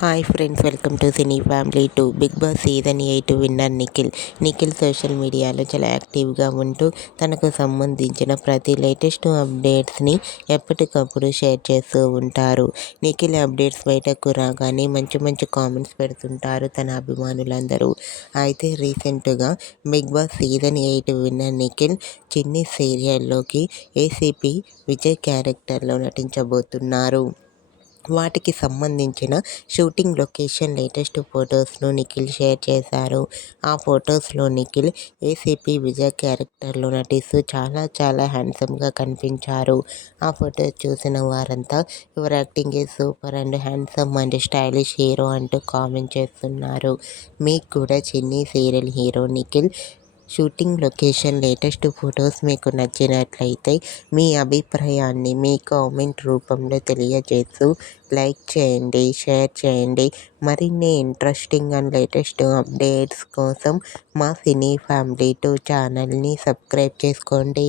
Hi friends, welcome to cine family 2. Bigg boss season 8 winner Nikhil social మీడియాలో చాలా యాక్టివ్గా ఉంటూ తనకు సంబంధించిన ప్రతి లేటెస్ట్ అప్డేట్స్ని ఎప్పటికప్పుడు షేర్ చేస్తూ ఉంటారు. నిఖిల్ అప్డేట్స్ బయటకు రాగానే మంచి మంచి కామెంట్స్ పెడుతుంటారు తన అభిమానులందరూ. అయితే రీసెంట్గా big boss season 8 winner Nikhil Chinni సీరియల్లోకి ఏసీపీ విజయ్ క్యారెక్టర్లో నటించబోతున్నారు. వాటికి సంబంధించిన షూటింగ్ లొకేషన్ లేటెస్ట్ ఫొటోస్ను నిఖిల్ షేర్ చేశారు. ఆ ఫొటోస్లో నిఖిల్ ఏసీపీ విజయ్ క్యారెక్టర్లో నటిస్తూ చాలా హ్యాండ్సమ్గా కనిపించారు. ఆ ఫొటోస్ చూసిన వారంతా your acting is super and handsome and stylish hero అంటూ కామెంట్ చేస్తున్నారు. మీకు కూడా చిన్ని serial hero Nikhil shooting location latest photos మీకు నచ్చినట్లయితే మీ అభిప్రాయాన్ని మీ కామెంట్ రూపంలో తెలియజేస్తూ లైక్ చేయండి, షేర్ చేయండి. మరిన్ని ఇంట్రెస్టింగ్ అండ్ లేటెస్ట్ అప్డేట్స్ కోసం మా సినీ ఫ్యామిలీ 2 ఛానల్ని సబ్స్క్రైబ్ చేసుకోండి.